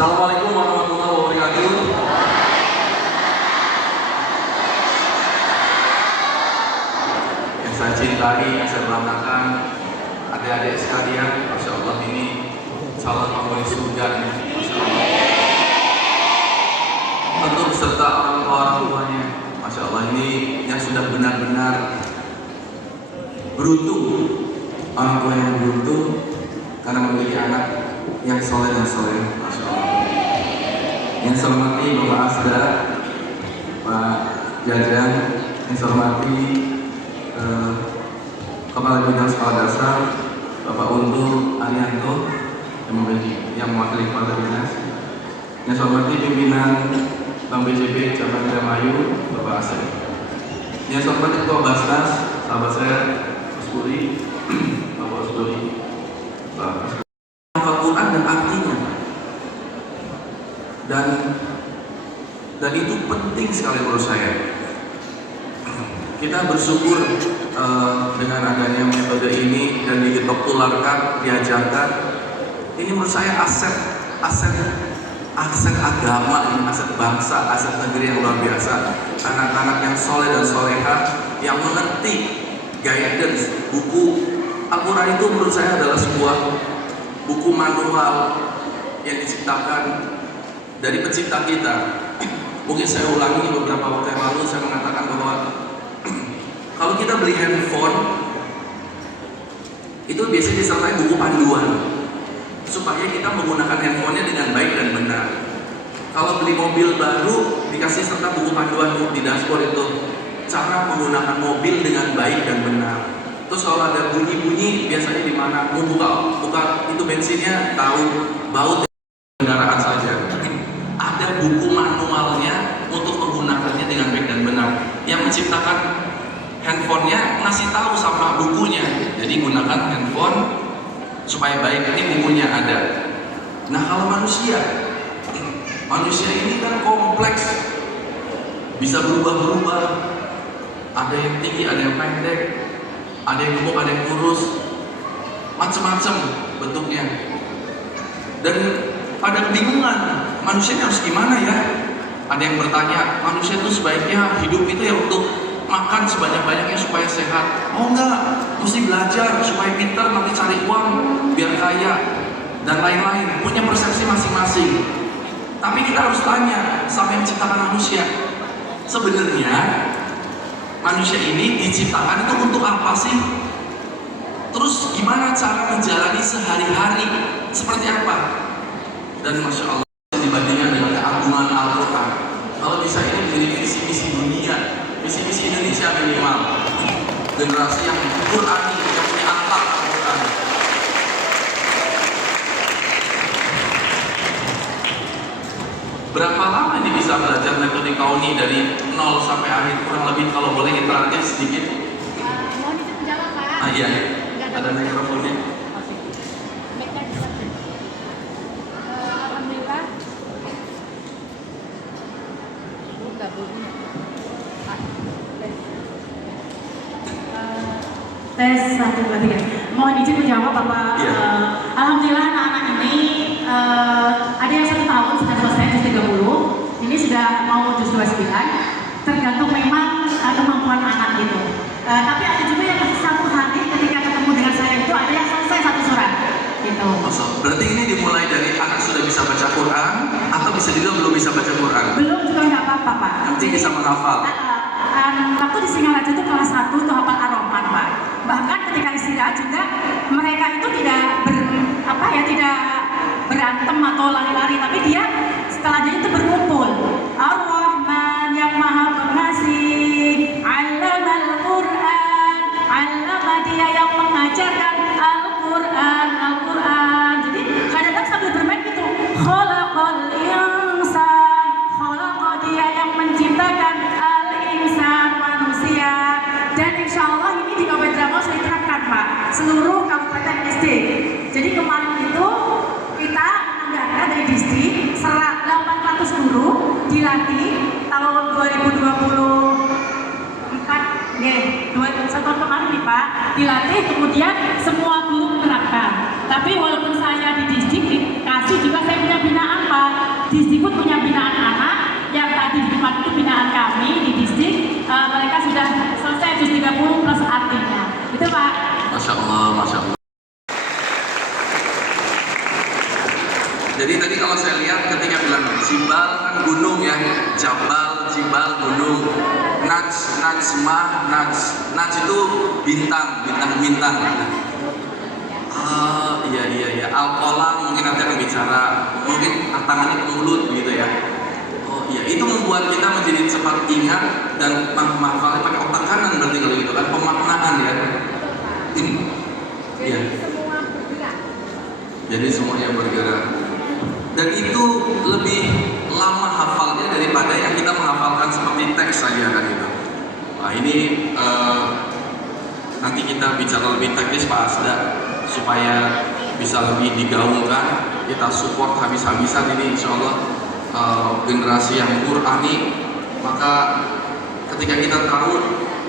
Assalamualaikum warahmatullahi wabarakatuh. Yang saya cintai, yang saya banggakan, adik-adik sekalian, Masya Allah, ini calon penghuni surga nih, Masya Allah. Tentu beserta orang tuanya, Masya Allah, ini yang sudah benar-benar beruntung, orang tua yang beruntung karena memiliki anak yang soleh dan soleh, Masya Allah. Yang saya hormati Bapak Asda, Pak Jajang, yang saya hormati Kepala Bidang Sekolah Dasar Bapak Untung Arianto yang mewakili Kepala Dinas, yang saya hormati pimpinan Bank BCB Cabang Indramayu Bapak Asep, yang saya hormati Ketua Basnas sahabat saya Mas Puri, Bapak Usduri, Bapak Al-Quran dan artinya, dan itu penting sekali menurut saya. Kita bersyukur dengan adanya metode ini dan dipopularkan, diajarkan. Ini menurut saya aset agama, ini aset bangsa, aset negeri yang luar biasa. Anak-anak yang soleh dan soleha, yang mengerti guidance buku Al-Quran itu menurut saya adalah sebuah buku manual yang diciptakan dari pencipta kita. Mungkin saya ulangi beberapa waktu yang lalu saya mengatakan bahwa kalau kita beli handphone itu biasanya disertai buku panduan supaya kita menggunakan handphonenya dengan baik dan benar. Kalau beli mobil baru dikasih serta buku panduan di dashboard itu cara menggunakan mobil dengan baik dan benar. Terus kalau ada bunyi-bunyi biasanya di mana mau buka itu bensinnya tahu, baut kendaraan saja. Ada buku manualnya untuk menggunakannya dengan baik dan benar. Yang menciptakan handphonenya ngasih tahu sama bukunya. Jadi gunakan handphone supaya baik, ini bukunya ada. Nah kalau manusia ini kan kompleks, bisa berubah-berubah. Ada yang tinggi, ada yang pendek, ada yang gemuk, ada yang kurus, macam-macam bentuknya. Dan pada kebingungan, manusia ini harus gimana ya? Ada yang bertanya, manusia itu sebaiknya hidup itu ya untuk makan sebanyak-banyaknya supaya sehat. Oh enggak, mesti belajar supaya pintar, nanti cari uang biar kaya dan lain-lain. Punya persepsi masing-masing. Tapi kita harus tanya sama yang menciptakan manusia, sebenarnya manusia ini diciptakan itu untuk apa sih? Terus gimana cara menjalani sehari-hari? Seperti apa? Dan Masya Allah, dibandingkan dengan keagungan Al-Quran, kalau bisa ini menjadi visi-misi dunia, visi-misi Indonesia minimal, generasi yang Qurani, yang punya akhlak Al-Quran. Berapa lama ini bisa belajar metode kauni dari 0 sampai akhir, kurang lebih kalau boleh interaktif sedikit? Mau dititip jawab Pak? Iya, ada mikrofonnya. Alhamdulillah. Tes 1, 2, 3. Mohon izin menjawab Bapak. Iya. Alhamdulillah anak-anak ini ada yang 1 tahun sudah selesai juz 30, ini sudah mau juz 29. Tergantung memang kemampuan anak gitu. Tapi ada juga yang 1 hari ketika ketemu dengan saya itu ada yang selesai 1 surat gitu. Berarti ini dimulai dari anak sudah bisa baca Quran atau bisa juga belum bisa baca Quran? Belum juga nggak apa-apa Pak. Nanti bisa menghafal. Waktu di Singaraja itu kelas 1 itu hafal Ar-Rahman Pak. Bahkan ketika istirahat juga mereka itu tidak tidak berantem atau lari-lari, tapi dia setelah itu berkumpul. Ar-Rahman yang Maha Pengasih, 'Allamal Quran, 'allama dia yang mengajarkan Al-Quran. Jadi kadang-kadang sambil bermain gitu. Khalaqal insan, khalaqa dia yang menciptakan al-insan, manusia. Dan insya Allah ini di Kabupaten Drama sudah diterapkan Pak, seluruh kabupaten SD. Jadi kemarin itu kita menganggarkan dari distrik 800 guru dilatih tahun 2024 setahun kemarin nih Pak, dilatih kemudian semua guru menerapkan. Tapi walaupun saya di distrik dikasih juga saya punya binaan Pak, Itu Pak. Masya Allah, Masya Allah. Jadi tadi kalau saya lihat ketika bilang Jibal kan gunung ya, Jabal, Jibal gunung, Naj, Najmah, Naj itu bintang. Iya. Al-Qalam mungkin nanti akan bicara, mungkin tangannya ke mulut gitu ya. Oh iya, itu membuat kita menjadi cepat ingat dan menghafalnya pakai otak kanan berarti kalau gitu kan, pemaknaan ya. Iya. Jadi semuanya bergerak. Dan itu lebih lama hafalnya daripada yang kita menghafalkan seperti teks saja kan gitu. Nah ini nanti kita bicara lebih teknis Pak Asda supaya bisa lebih digaungkan. Kita support habis-habisan ini insya Allah generasi yang Qurani. Maka ketika kita tahu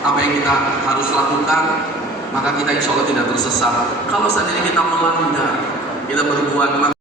apa yang kita harus lakukan, maka kita insya Allah tidak tersesat. Kalau saat ini kita melanggar, kita berbuat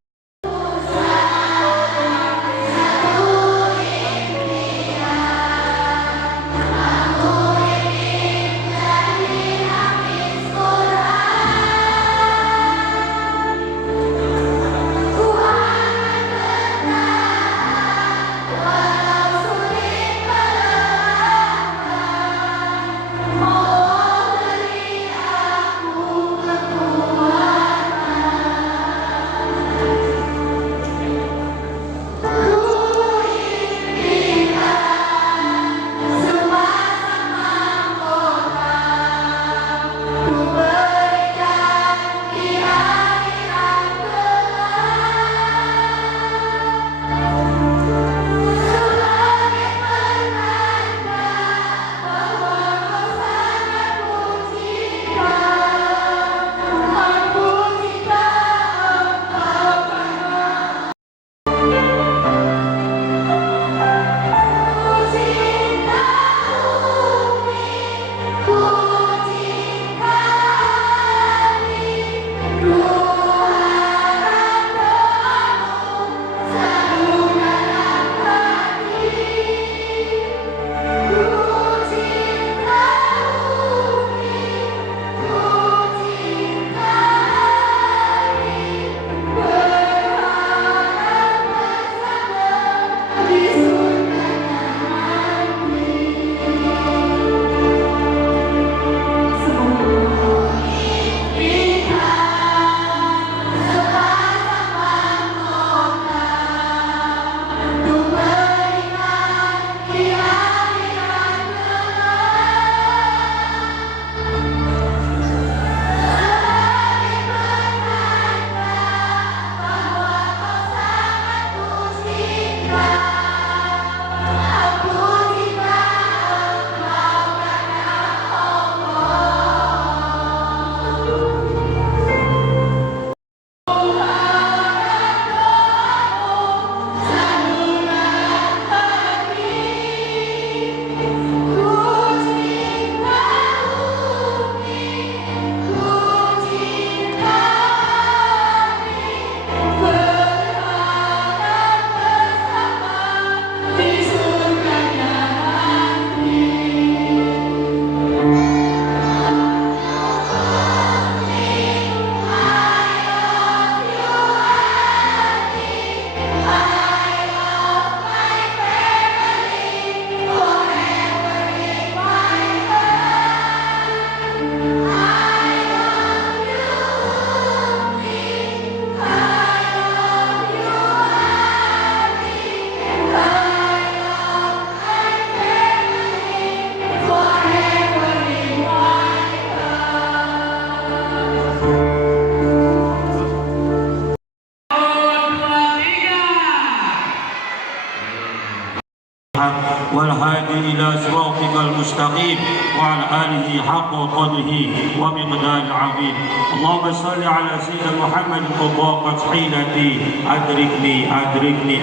والهادي إلى صراطك المستقيم وعلى آله حق قدره ومقدار العظيم. اللهم صل على سيدنا محمد وضاقت حيلتي أدركني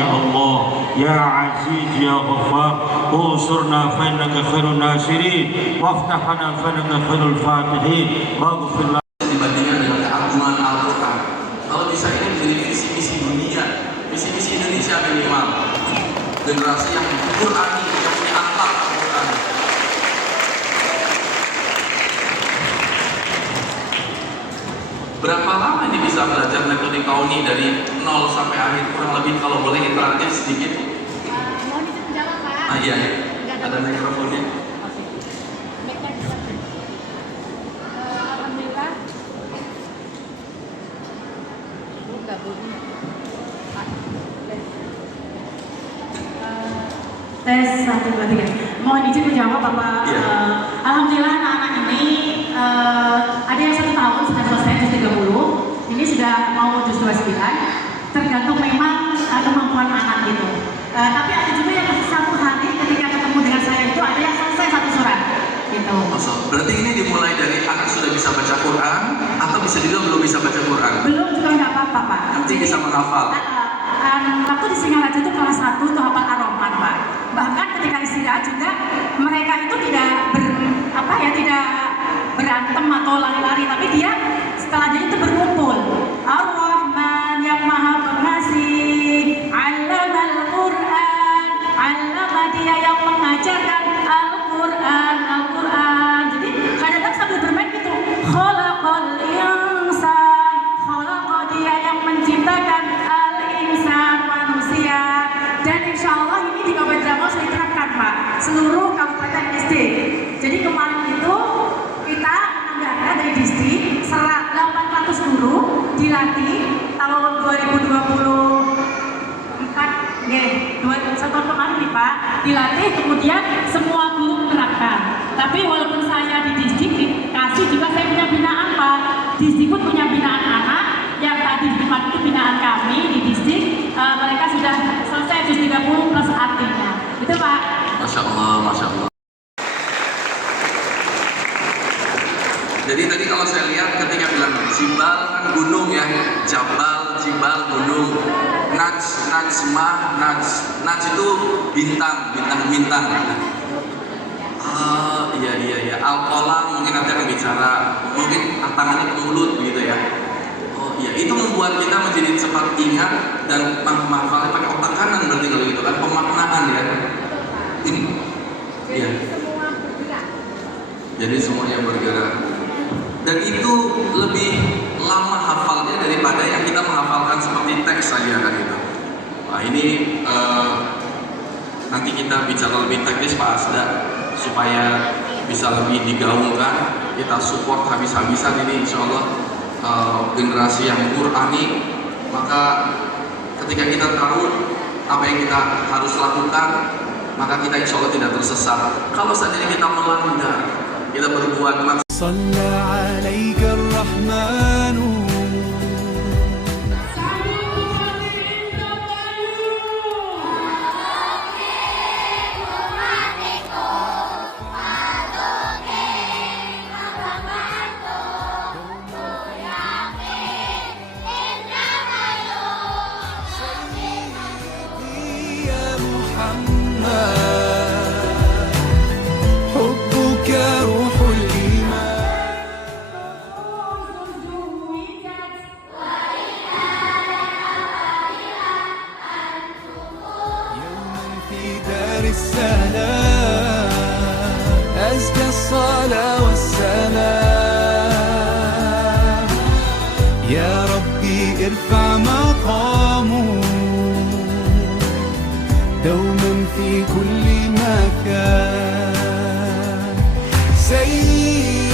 يا الله يا عزيز يا غفار انصرنا فإنك خير الناصرين وافتحنا فإنك خير الفاتحين واغفر لنا. Dibandingkan dengan keagungan Al-Quran, kalau bisa ini menjadi visi-misi dunia, visi-misi Indonesia minimal, generasi yang Qurani, yang punya akhlak Al-Quran. Berapa lama ini bisa belajar metode kauni dari 0 sampai akhir, kurang lebih kalau boleh interaktif sedikit? Mohon izin menjawab, Pak. Ah iya, ada mikrofonnya. Alhamdulillah. Tes 1, 2, 3. Mohon izin menjawab Bapak. Iya. Alhamdulillah anak-anak ini ada yang 1 tahun sudah selesai juz 30, ini sudah mau juz 29. Tergantung memang kemampuan anak itu. Tapi ada juga yang 1 hari ketika ketemu dengan saya itu ada yang selesai 1 surat. Gitu. Berarti ini dimulai dari anak sudah bisa baca Quran atau bisa juga belum bisa baca Quran? Belum juga nggak apa-apa, Pak. Yang penting bisa menghafal. Waktu di Singaraja itu kelas 1 tuh hafal Ar-Rahman, Pak. Bahkan ketika istirahat juga mereka itu tidak tidak berantem atau lari-lari, tapi dia setelah dia itu berkumpul. Ar-Rahman yang Maha Pengasih, 'Allamal Quran, 'allama dia yang mengajarkan Al-Quran. Jadi kadang-kadang sambil bermain gitu. Khalaqal insan, khalaqa dia yang menciptakan al-insan, manusia. Dan insya Allah ini di Kabupaten Drama sudah diterapkan, Pak, seluruh kabupaten distrik. Jadi kemarin itu kita menganggarkan dari distrik 800 guru dilatih tahun 2024 tahun kemarin nih Pak, dilatih kemudian semua guru menerapkan. Tapi walaupun saya di distrik dikasih juga saya punya binaan, Pak. Distrik pun punya binaan anak yang tadi di depan itu binaan kami di distrik. Mereka sudah selesai juz 30 plus artinya. Itu Pak. Masya Allah, Masya Allah. Jadi tadi kalau saya lihat ketika bilang Jibal kan gunung ya, Jabal, Jibal, gunung. Naj itu bintang. Iya. Al-Qalam mungkin nanti akan bicara, mungkin tangannya ke mulut begitu ya. Oh iya, itu membuat kita menjadi cepat ingat dan menghafalnya pakai otak kanan berarti kalau gitu kan, pemaknaan ya. Iya. Jadi semuanya bergerak. Dan itu lebih lama hafalnya daripada yang kita menghafalkan seperti teks saja kan gitu. Nah ini nanti kita bicara lebih teknis Pak Asda supaya bisa lebih digaungkan. Kita support habis-habisan ini insya Allah generasi yang Qurani. Maka ketika kita tahu apa yang kita harus lakukan, maka kita insya Allah tidak tersesat. Kalau saja kita melanggar, kita berbuat maksiat. صلى عليك الرحمن يا محمد حبك روح السلام أزكى الصلاة والسلام يا ربي ارفع مقامه دوما في كل مكان سيدي